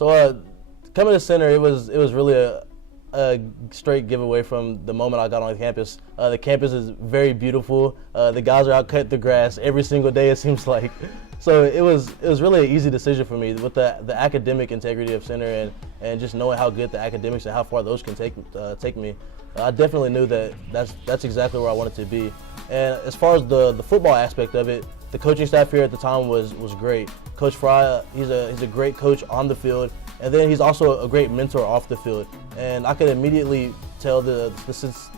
Coming to center, it was really a straight giveaway from the moment I got on campus. The campus is very beautiful. The guys are out cutting the grass every single day, it seems like. So it was really an easy decision for me with the academic integrity of center and just knowing how good the academics and how far those can take me. I definitely knew that's exactly where I wanted to be. And as far as the football aspect of it, the coaching staff here at the time was great. Coach Fry, he's a great coach on the field, and then he's also a great mentor off the field. And I could immediately tell the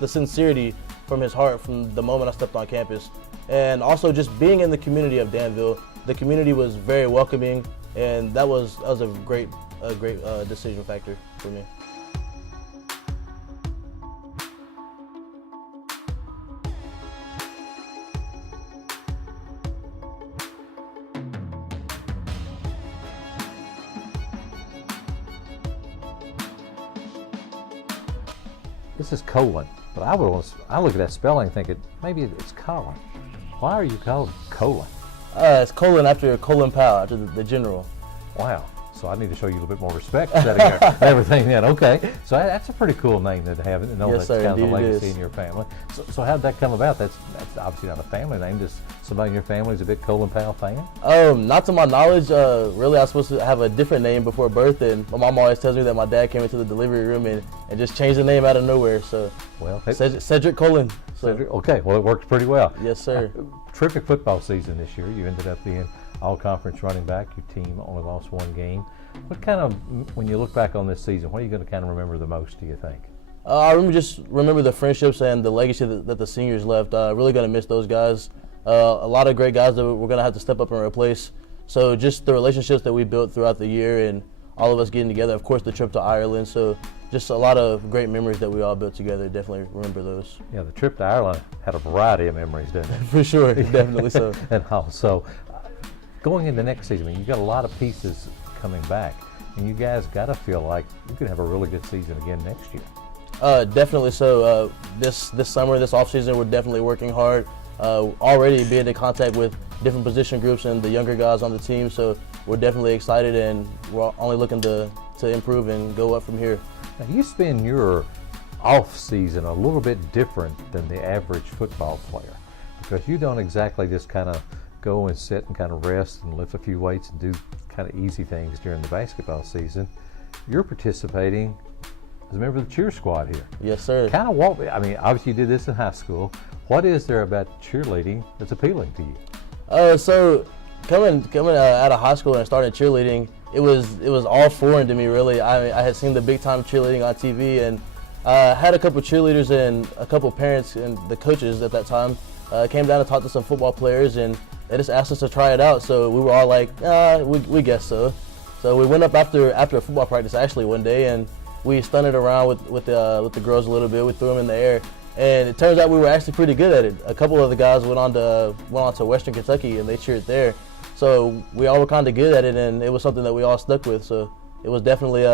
sincerity from his heart from the moment I stepped on campus. And also just being in the community of Danville, the community was very welcoming, and that was a great decision factor for me. This is Colin, but I look at that spelling thinking maybe it's Colin. Why are you called Colin? It's Colin after Colin Powell, after the general. Wow. So I need to show you a little bit more respect setting there and everything then. Okay. So that's a pretty cool name to have, and know Yes, that's sir, kind of the indeed legacy in your family. So how did that come about? That's obviously not a family name. Just somebody in your family is a big Colin Powell fan? Not to my knowledge. Really, I was supposed to have a different name before birth, and my mom always tells me that my dad came into the delivery room and just changed the name out of nowhere. So, well, Cedric Colin. So. Cedric, okay, well, it worked pretty well. Yes, sir. Terrific football season this year. You ended up being all-conference running back. Your team only lost one game. What kind of, when you look back on this season, what are you going to kind of remember the most, do you think? I remember the friendships and the legacy that the seniors left. Really going to miss those guys. A lot of great guys that we're going to have to step up and replace. So just the relationships that we built throughout the year and all of us getting together. Of course, the trip to Ireland. So just a lot of great memories that we all built together. Definitely remember those. Yeah, the trip to Ireland had a variety of memories, didn't it? For sure, definitely so. And also, going into next season, I mean, you've got a lot of pieces coming back, and you guys got to feel like you could have a really good season again next year. Definitely so. This summer, this offseason, we're definitely working hard. Already being in contact with different position groups and the younger guys on the team, so we're definitely excited, and we're only looking to improve and go up from here. Now, you spend your off season a little bit different than the average football player, because you don't exactly just kind of go and sit and kind of rest and lift a few weights and do kind of easy things during the basketball season. You're participating as a member of the cheer squad here. Yes, sir. Kind of walk me, I mean, obviously you did this in high school. What is there about cheerleading that's appealing to you? So coming out of high school and starting cheerleading, it was all foreign to me, really. I had seen the big time cheerleading on TV, and had a couple cheerleaders and a couple parents and the coaches at that time came down to talk to some football players, and they just asked us to try it out. So we were all like, we guess so. So we went up after a football practice actually one day, and we stunted around with the girls a little bit. We threw them in the air, and it turns out we were actually pretty good at it. A couple of the guys went on to Western Kentucky, and they cheered there. So we all were kind of good at it, and it was something that we all stuck with. So it was definitely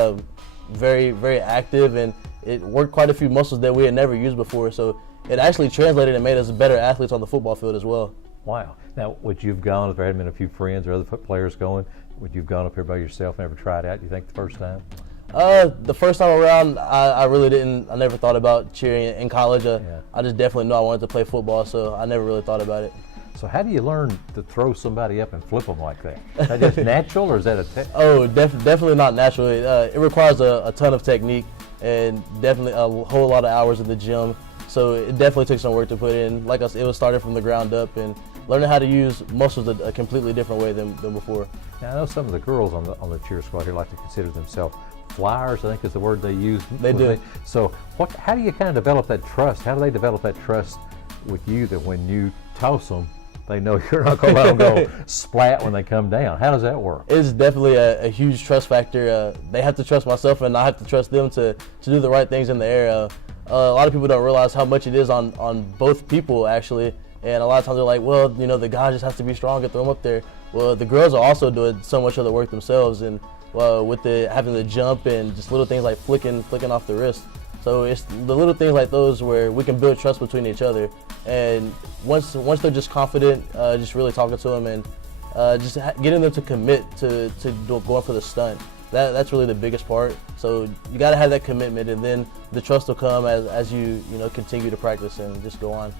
very, very active, and it worked quite a few muscles that we had never used before. So it actually translated and made us better athletes on the football field as well. Wow. Now, would you have gone, if there hadn't been a few friends or other players going, would you have gone up here by yourself and ever tried out, you think, the first time? The first time around, I really didn't. I never thought about cheering in college. I just definitely knew I wanted to play football, so I never really thought about it. So how do you learn to throw somebody up and flip them like that? Is that just natural, or is that a definitely not natural. It requires a ton of technique and definitely a whole lot of hours in the gym. So it definitely took some work to put in. Like I said, it was started from the ground up and learning how to use muscles a completely different way than before. Now, I know some of the girls on the cheer squad here like to consider themselves flyers, I think is the word they use. They do. So how do you kind of develop that trust? How do they develop that trust with you that when you toss them, they know you're not going to let them go splat when they come down? How does that work? It's definitely a huge trust factor. They have to trust myself, and I have to trust them to do the right things in the air. A lot of people don't realize how much it is on both people, actually. And a lot of times they're like, well, the guy just has to be strong and throw him up there. Well, the girls are also doing so much of the work themselves, and with having to jump and just little things like flicking off the wrist. So it's the little things like those where we can build trust between each other. And once they're just confident, just really talking to them and just getting them to commit to going for the stunt. that's really the biggest part. So you got to have that commitment, and then the trust will come as you continue to practice and just go on.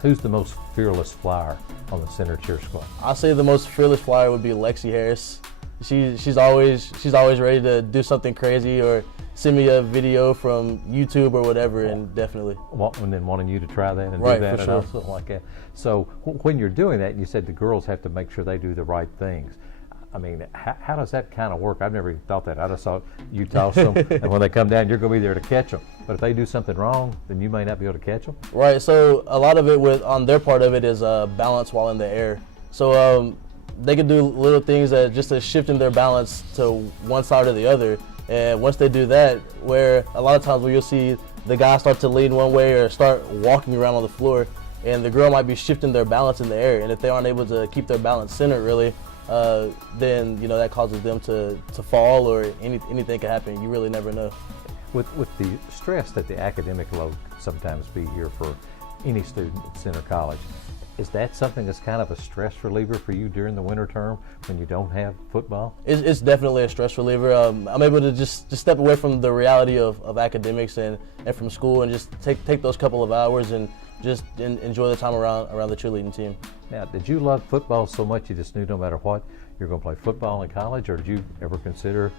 Who's the most fearless flyer on the center cheer squad? I'll say the most fearless flyer would be Lexi Harris. She's always ready to do something crazy or send me a video from YouTube or whatever, and definitely. And then wanting you to try that and right, do that for and sure. something like that. So when you're doing that, you said the girls have to make sure they do the right things. I mean, how does that kind of work? I've never even thought that. I just thought you toss them, and when they come down, you're going to be there to catch them. But if they do something wrong, then you may not be able to catch them. Right. So a lot of it on their part of it is balance while in the air. So they can do little things that just shifting their balance to one side or the other. And once they do that, where a lot of times where you'll see the guy start to lean one way or start walking around on the floor, and the girl might be shifting their balance in the air, and if they aren't able to keep their balance centered really, then that causes them to fall, or anything can happen. You really never know. With the stress that the academic load can sometimes be here for any student at Center College, is that something that's kind of a stress reliever for you during the winter term when you don't have football? It's definitely a stress reliever. I'm able to just step away from the reality of academics and from school, and just take those couple of hours and just enjoy the time around the cheerleading team. Now, did you love football so much you just knew no matter what you're going to play football in college, or did you ever consider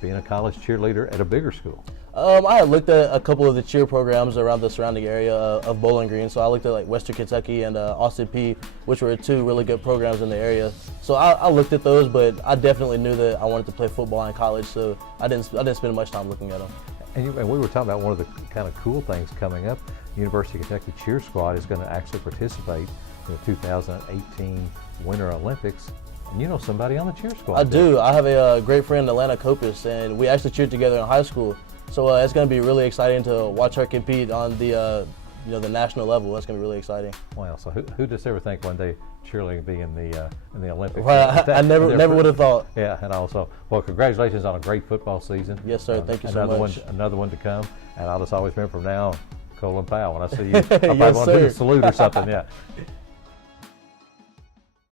being a college cheerleader at a bigger school? I had looked at a couple of the cheer programs around the surrounding area of Bowling Green. So I looked at like Western Kentucky and Austin P, which were two really good programs in the area. So I looked at those, but I definitely knew that I wanted to play football in college. So I didn't spend much time looking at them. And we were talking about one of the kind of cool things coming up. University of Kentucky Cheer Squad is going to actually participate in the 2018 Winter Olympics. And you know somebody on the cheer squad. I do. I have a great friend, Alana Copus, and we actually cheered together in high school. So it's going to be really exciting to watch her compete on the the national level. That's going to be really exciting. Wow. So who just ever think one day cheerleading be in the Olympics? Right. I never would have thought. Yeah. And also, well, congratulations on a great football season. Yes, sir. Thank you so much. Another one to come. And I'll just always remember from now on, Colin Powell. When I see you, I'll probably Yes, want to do sir. a salute or something. Yeah.